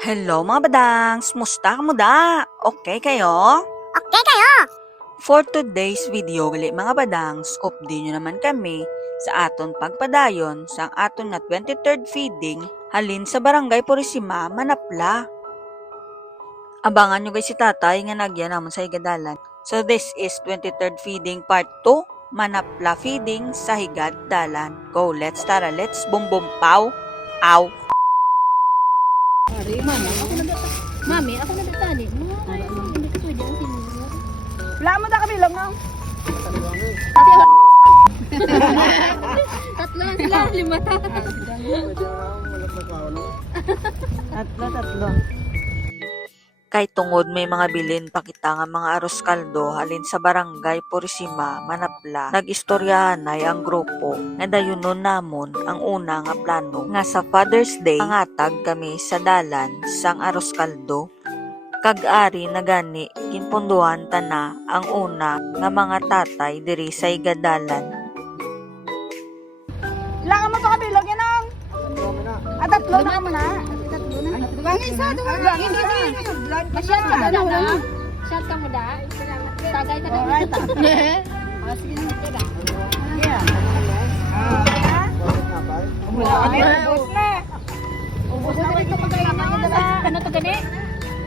Hello mga badangs! Musta ka muda? Okay kayo? Okay kayo? For today's video, gali mga badangs, update nyo naman kami sa aton pagpadayon sa aton na 23rd feeding halin sa Barangay Purisima, Manapla. Abangan nyo guys si tatay nga nagyan namon sa Higadalan. So this is 23rd feeding part 2, Manapla feeding sa Higadalan. Go, let's tara, let's bum bum pow! Ow! Mami, ako na nagtali. Hindi ka pwede ang sinuro. Wala mo na kami lang no? Tatlo na sila, lima. Tatlo. Kay tungod may mga bilin pakita nga mga aros kaldo halin sa Barangay Purisima, Manapla. Nag-istoryahan ay ang grupo nga dayunon namon ang una nga plano nga sa Father's Day mangatag kami sa dalan sang aros kaldo. Kag-ari na gani kinpunduhan tana ang una nga mga tatay diri sa Higadalan. Wala mo to kami lang yan ang. Tatlo na ka muna. Duwangin isa. Masyad ka na na. Masyad ka mo da. Tagay ka na. Sige na ito da. Ubus na. Ubus na ito pagkailangan. Ano to gani?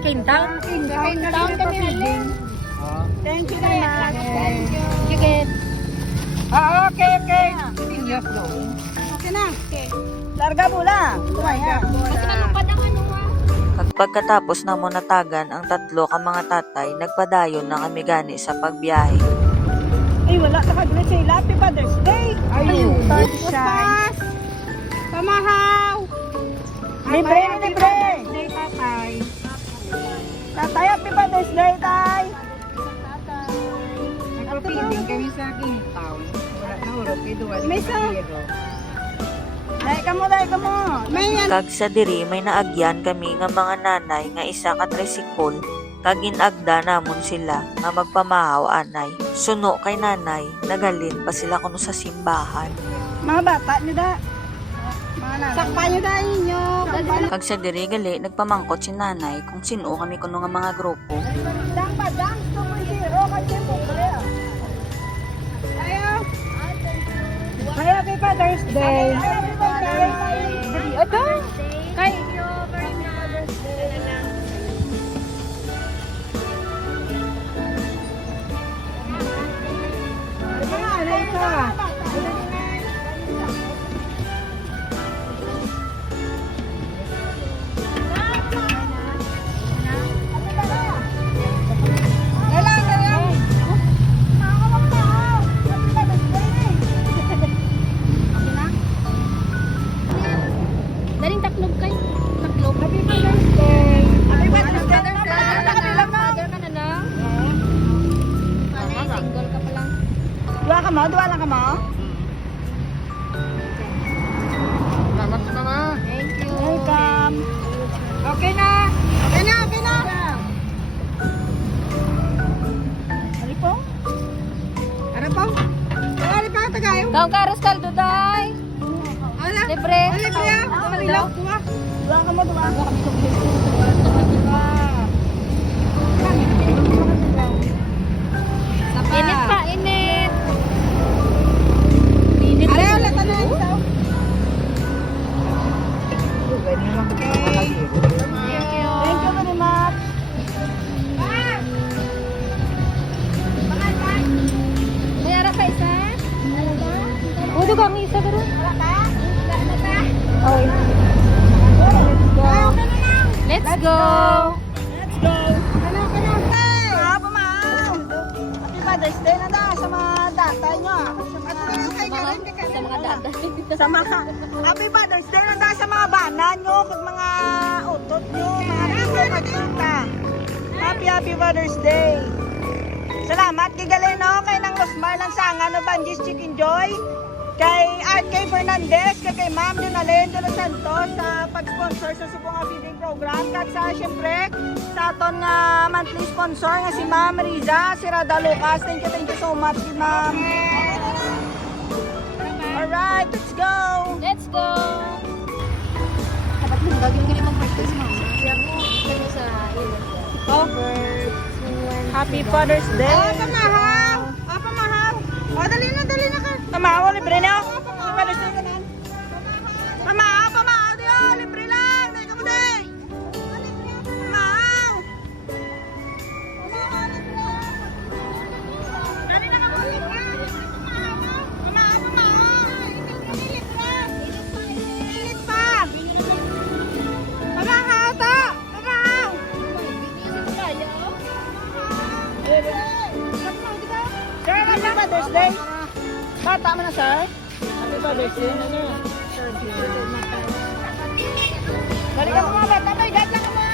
Kintang kami. Thank you kaya. Sige. Okay. Okay na. Larga mula. Kasi nalupad ang ano ha. Kag pagkatapos na mo natagan ang tatlo ka mga tatay, nagpadayon na kami gani sa pagbiyahe. Ay, wala na kagli sila. Happy Father's Day. Ayun. Paspas. Pamahaw. Libre. Day tatay. Tatay, Happy Father's Day, tay. Nagpapilin kami sa aking town. Wala na urok, iduwan. Misa. Dahil ka mo. May yan. Kag sa diri may naagyan kami nga mga nanay nga isa ka tricycle. Kag inagda namon sila nga magpamahaw anay. Suno kay nanay, nagalin pa sila kuno sa simbahan. Mga bata nyo da. Sakpa nyo da inyo. Kag sa diri gali nagpamangkot si nanay kung sino kami kuno nga mga grupo. Dang 2.0 kasi bukre. Ayaw. Happy Father's Day. Ito. Kay. Daling taklog kayo. Taklog. Happy Father's Day. Happy Father's Day. Father ka na lang. Single ka pa lang. Dua lang ka mo. Salamat sa mga. Thank you. Welcome. Okay na. Alipo? Ano po? Ano pa tagayo? Kaong karos kaldo, day. Ala. Libre. Libre ah. Kalilaw ko ah. Dua ka mo. Init pa, init. Are, wala ka na ito. Thank you. Thank you very much. May ara pa isa? Udo kang isa garo. Oh, Let's go. let's go. Ah, pamahaw. Happy Father's Day na da sa mga tatay nyo. Sa mga dada. Sa mga Happy Father's Day na da sa mga bana nyo, kag mga utot nyo, mga tito, kag tita. Happy Father's Day. Salamat kay Galeno, kay nang Rosmar ng Sanga no Banjis Chicken Joy, kay RK Fernandez, kay Ma'am Donalen de los Santos sa pag-sponsor sa Subong Feeding Program, kag sa syempre sa aton nga monthly sponsor nga si Ma'am Riza, si Rada Lucas. Thank you so much, Ma'am. Alright, let's go. Let's go. Dapat mong gagawin ka naman practice, Ma'am. Happy Father's Day. Oh, pamahaw. Oh, pamahaw. Oh, dali na ka. Pamahaw, libre na. Happy Father's Day ka na. Pamahaw, di oh, libre lang. Dali ka mo, day. Pamahaw. Dali na ka mo. Pamahaw. Ilit pa. Pamahaw to. Pamahaw. Sir, happy Father's Day. Bata mo na, sir. Happy Father's Day. Balik ka mga bata. May gat lang mo.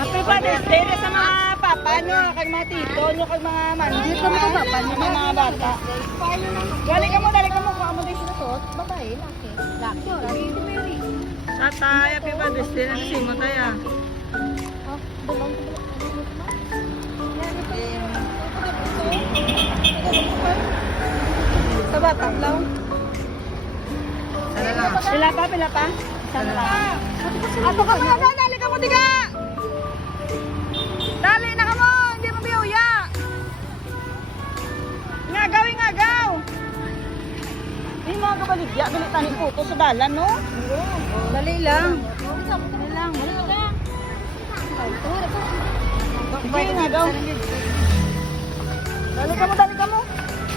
Happy Father's Day na sa mga papa nyo, kag mga tito nyo, kag mga mandi, sa mga papa nyo, mga bata. Dali ka mo. Kung amo din sinutot, babae, laki. Tatay, happy Father's Day. Ano simo tayo? Sa bata, lang. Pila pa? Sana lang. Ato ka mo, dali ka mo, diga! Dali na ka mo, hindi mo biyuya. Ngagaw. Hindi mo kabaligya, bilitanin po ito sa dalan, no? Dali lang. Sige, ngagaw. Dali ka mo.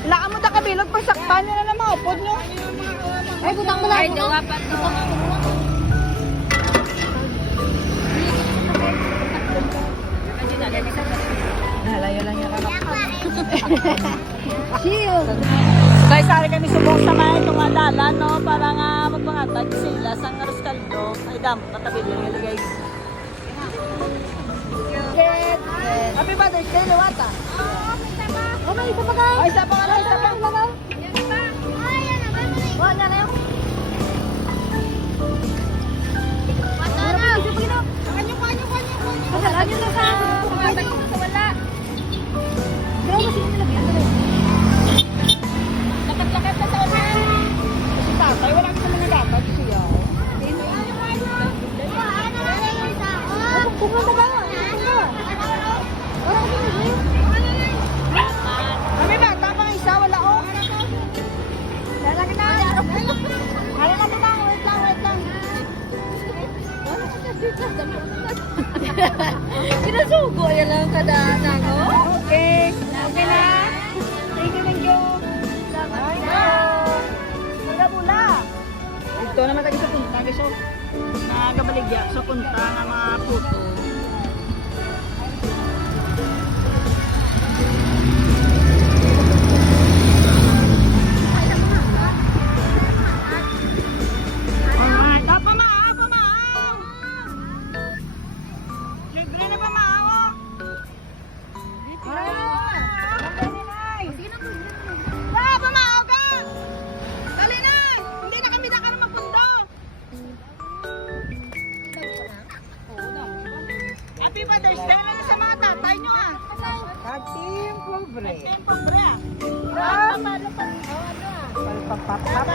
Ilaan mo da kabilog, pagsakpan nyo na naman, upod nyo. Ay, butang mo lang. Ay, dawa pa ito. Nalayo lang yung anak ko. Shield! Guys, sari kami subong sa mga itong dalan, no? Para nga magpangatag sila sa Aros Caldo. Ay, damo, katabi lang guys. Happy Father's Day, Lawata! Oh, may isa pa guys! Ay, isa pa. Wala na yun. Wala na. Kanyo. Wala nyo na sa wala. Pero mas yun nilagyan. Lakat-lakat na sa unan. Si tatay, wala ka sa mga dapat siya. Bunga na ba? Kami ba? Tapang isa, wala o. Lalaki na. Wait lang. Sinasugo, yan lang kadaan ako. Okay na. Thank you. Nagabula. Ito naman tayo sa punta. So, nagabaligya sa punta ng mga puto. Happy Father's Day na sa mga tatay nyo ah. Kating pobre. Palpapapap.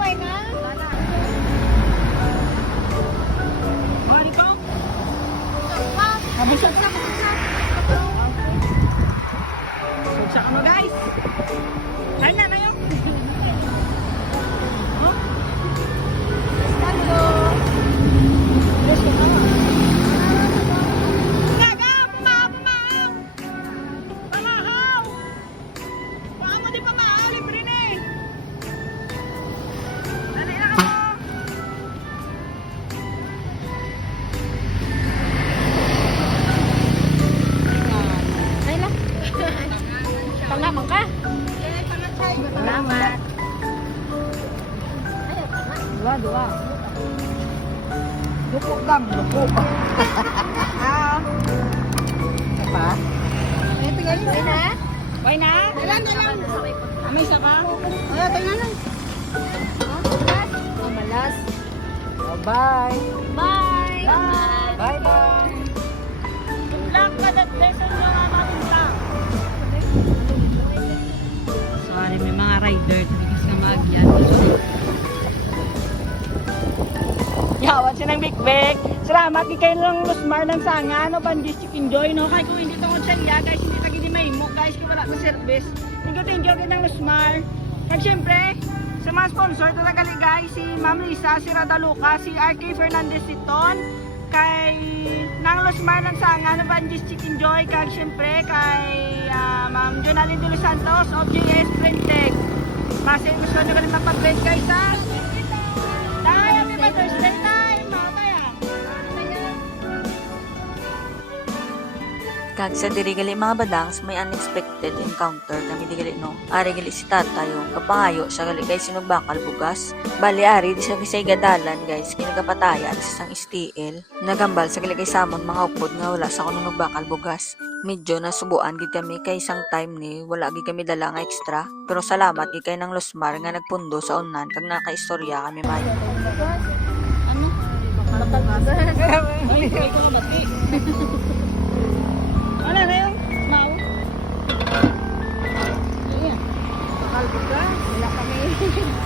Why na? Bari ko? Kabusog na. Sugsa ka mo guys. Ay na yun. Pangamang ka? Salamat. Dua. Duko lang. Apa? Why na? Dalan. May isa pa? Ay, ito na lang. Malas. Bye! Bye! Bye-bye! Good luck ka that lesson mo nga namin lang. Sorry, may mga rider. Bigas ka magyan. Yawan siya ng big-big. Salamat kay kayo lang lusmar ng sanga. No, Bandis Chicken Joy. No, kaya kung hindi tungkol sa iya, guys, hindi lagi di mahimo. Guys, kung wala sa service. Thank you ng lusmar. At syempre, sa mga sponsor, talaga guys, si Ma'am Lisa, si Rada Lucas, si RK Fernandez Siton, kay Nang Lusmar ng Sanga, no, Bandis Chicken Joy, kay syempre, kay Ma'am Jonalyn De Los Santos of JS Printec. Base, gusto nyo ka rin mapag-blend guys, ha? Tayo, happy Mother's Day time! Mga tayo! Kag sa diri gali mga badangs may unexpected encounter kami di gali no. Ari gali si tata yung kapangayo sa gali guys sinugbakal bugas. Bali ari di sa kisay gadalan guys kinagapatayan sa sang STL. Nagambal sa gali guys samon mga upod nga wala sa kuno nagbakal bugas. Medyo nasubuan gid kami kay isang time ni wala gid kami dala nga extra. Pero salamat gid kay nang Losmar nga nagpundo sa unan kag nakaistorya kami mayo. Ano na yung mau? Wala kami.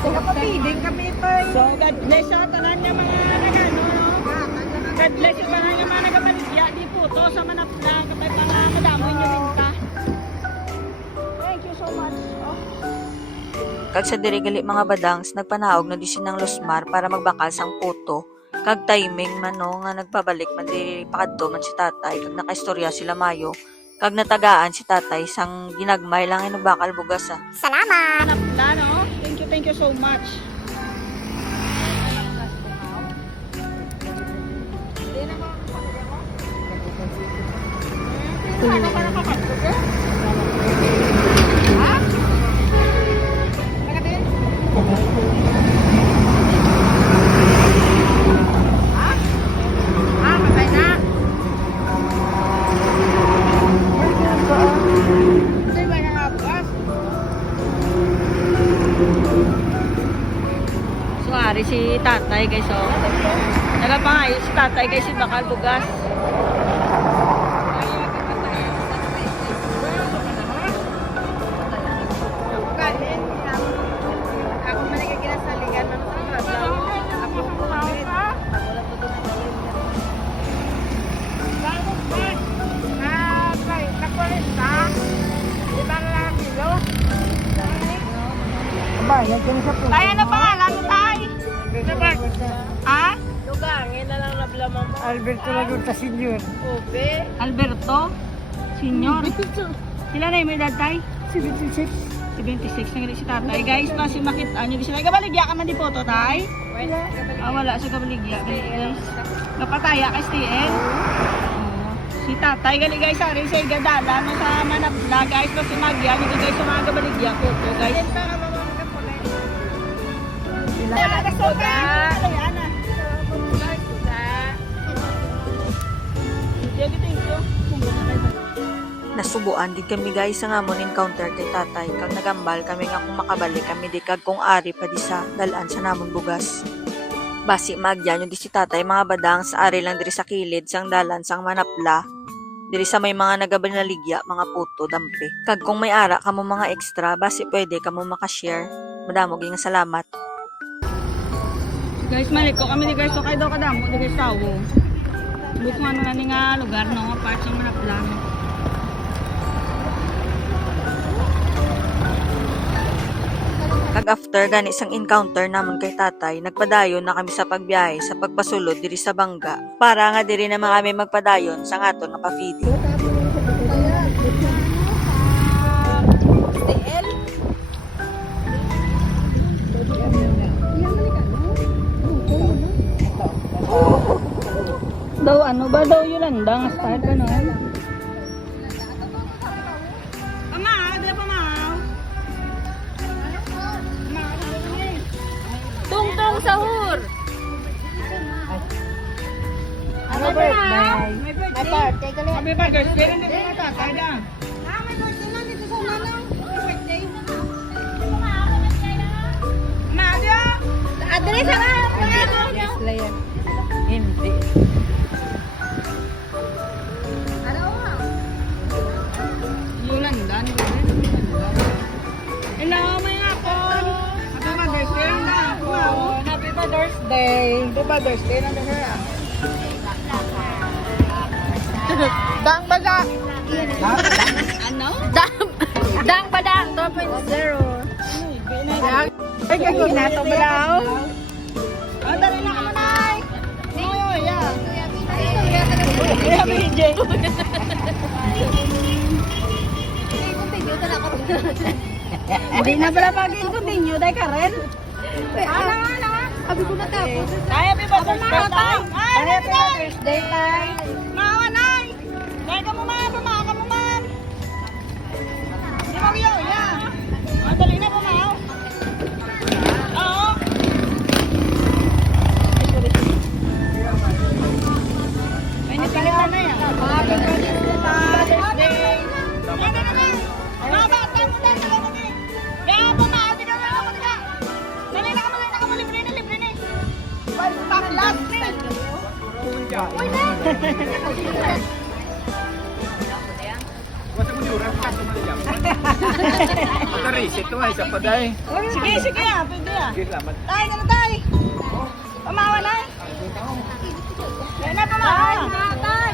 Kapapiding kami pa. So, God bless sa tanan niya mga nagano. God bless sa tanan niya mga nagabaligya. Di po to sa manapla. Kapag mga madamoy niyo binta. Thank you so much. Oh. Kag sa diri gali mga badangs nagpanaog na di sinang Losmar para magbakal sang puto. Kag timing man no nga nagpabalik man di pakadto man si tatay kag nakaistorya sila mayo. Kag natagaan si tatay sang ginagmay lang ay nagbakal bugas ah. Manapla, no? Thank you so much. Ano ka nakapagod ka? Ha? Nagatin? Matay na. Hindi ba nakabukas? So ari si tatay guys oh. Nagapangayo si tatay guys si bakal bugas. Ako man ay kinasaligan ng mga ako Bayad ka na sa puso. Tayo na pangalan mo tayo. Ha? Lugangin na lang nablaman mo. Alberto Lagurta Senior. Ube. Alberto? Senior? Sila na yung may edad tayo? 76. 76 na si tatay. Guys, basi makita nyo. Sila kabaligya ka man di photo tay? Wala sa kabaligya. Guys. Napataya ka STL. Si tatay gali guys, ari sa igadala no sa manapla guys, basi magya nyo guys sa mga kabaligya photo guys. Wala ka so ka. Ana. Thank you. Nasubuan gid kami guys sa ngamon encounter kay tatay kag nagambal kami nga kung makabalik kami di kag kung ari pa di sa dalan sa namon bugas. Basi magyan yung di si tatay mga badang sa ari lang diri sa kilid sang dalan sang manapla. Diri sa may mga nagabaligya mga puto dampe. Kag kung may ara kamo mga extra basi pwede kamo makashare. Madamo gyud nga salamat. Guys, malik ko kami ni guys, so kayo daw kadamo, di guys tawo. Gusto nga nga nga lugar, no? Parts ng manapla. Kag after gani isang encounter namon kay tatay, nagpadayon na kami sa pagbiyahe sa pagpasulod diri sa Bangga. Para nga diri na kami magpadayon sa ngaton nga pa-feeding. Daw ano ba daw Yolanda nga start ano? Ama, di pa ma. Tungtong sahur. Ano ba? May birthday gali. Happy birthday rin dito nga tatay da. May birthday lang dito sa nanang. Birthday. Ma, dia. Adres sa sila yan. Hindi. Yolanda, Hello, mga po. Happy Mother's Day na. Happy Mother's Day. Happy Mother's Day na siya. Dang baga. Ano? Dang padang 2.0. Ay, kaya nato balaw. Ah, dali na ka manay. Oh, yeah. Kuya BJ. Hindi na pala pag-continue. Dahil ka rin. Ano? Sabi ko na tapos. Ay, happy Mother's Day, Tay. Ay, happy Mother's Day, Tay. Maawa, Nay. Dahil ka mo, ma'am. Pamaka ka mo, ma'am. Di ba, Rio? Yeah. Ah, dali na, pamakaw. Oo. Ay, napilitan na yan. Happy Mother's Day. Ay, dali na. Mga bata mo, dahil sila mo din. Kaya, pamaka, di ka na ako, di ka. Dali na ka mo, libre na. Stop last name. Ito ay sa paday. Sige, sige ah, pwede ah. Sige, salamat. Tay, ano tay? Pamawa na. Kaya na pamawa.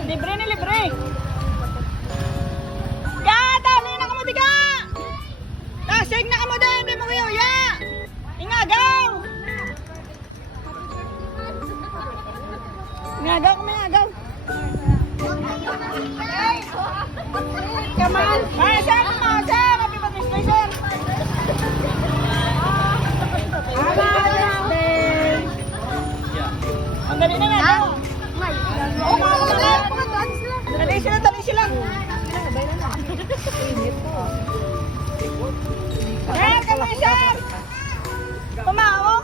Libre ni libre. Ya, dali na kamo diga. Tasig na kamo din, di mo kayo, ya. Ingagaw. Ingagaw kami, ingagaw. Come on. Ay, sir, come sir. Happy Mother's Day, sir. Happy Mother's Day. Ang dali na nga. Dali sila, dali sila. Sir, kami, sir. Pumawo.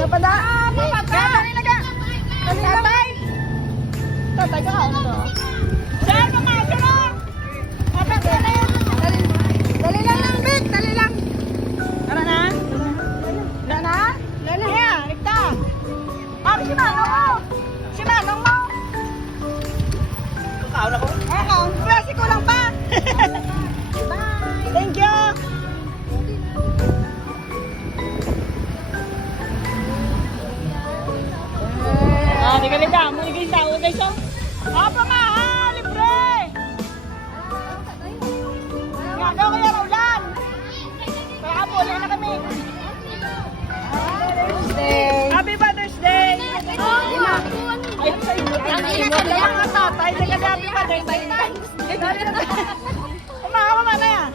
Ano pa da? Dali na ka. Dali na. Tatay ka ano to? Sir, pumasok na. Kapag ka na. Dali lang lang, Bek. Dali lang. Tara na. Wala na? Wala na. Yeah, ligta. Mami, si Manong mo. Si Manong mo. Kakaon ako? Oo. Klase ko lang pa. Bye. Thank you. Ah, di ka lida. Muli kayo tao guys, oh. Apa nga, ha? Libre. Nga daw kaya Raulan. Kaya ka po, na kami. Happy Mother's Day. Ay, mga tatay, di ka Happy Mother's Day. Kumakawa ka na yan.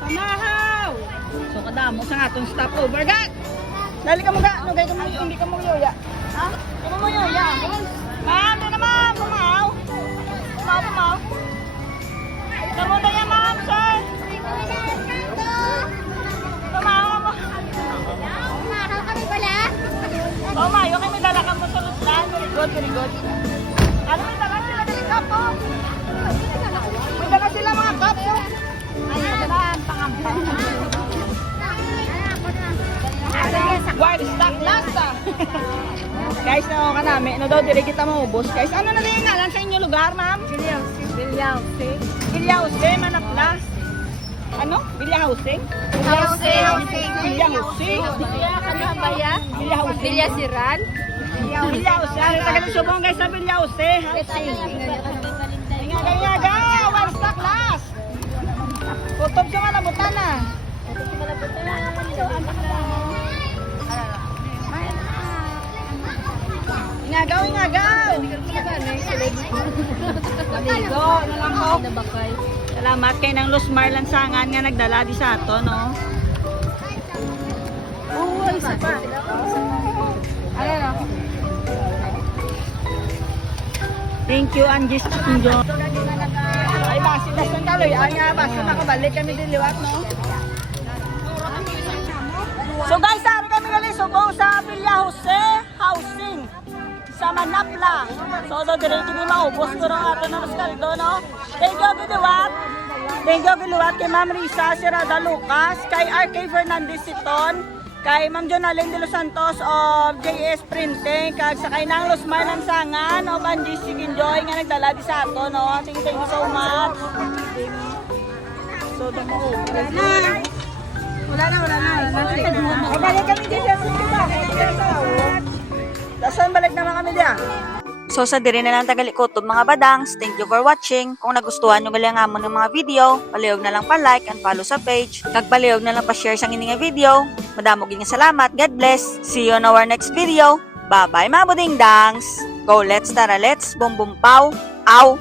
Pamahaw. So kadamo sa atong stopover gat. Dali ka mo ga, no gay ka mo hindi ka mo yoya. Ha? Hindi mo yoya. Ma'am, di naman pumaw. Pumaw. Kamu na yan, ma'am, sir. Pumaw mo. Oh, mayo kay may dala ka mo sa luslan. Very good, very good. Ano may dala sila ng cup, oh? May dala sila mga cup, oh. Ayan, pangampang. Wild stock last ah. Guys, na ka namin. Ano daw, dire kita maubos. Guys, ano na din yung ngalan sa inyong lugar, ma'am? Villahouse, Manaplas. Ano? Villahouse? Villahouse. Bilya Siran. Villahouse. Ano tagal ng subong guys sa Villahouse? Ingaga. Wild stock last. Kutob siya malabutan na. Ingagaw. Maligo na lang ko. Salamat kay nang Luz Marlan Sangan nga nagdala di sa ato, no? Oo, isa pa. Ano? Thank you, Angie Stinjo. Ay, basi ng kaloy. Ay nga, basta nakabalik kami din liwat, no? So guys, saan kami gali subong sa Villahouse Housing sa manapla. So dire kini maubos ko ron ato na Roscaldo, no? Thank you giluwat. Thank you giluwat kay Ma'am Risa Serrada Lucas, kay RK Fernandez Siton, kay Ma'am Jonalyn de los Santos of JS Printing, kag sa kay Nang Losmar ng Sangan of Angie Chicken Joy nga nagdala di sa ato, no? Thank you so much. So damo. Wala na. Balik kami dito sa Siba. Dasan balik naman kami diya. So sa diri na lang tagalikotob mga badangs, thank you for watching. Kung nagustuhan nyo galing amon ng mga video, palihog na lang pa-like and follow sa page. Kag palihog na lang pa-share sa ining nga video. Madamo gid nga salamat. God bless. See you on our next video. Bye-bye mga buding dangs. Go let's tara let's. Bum bum pow. Ow.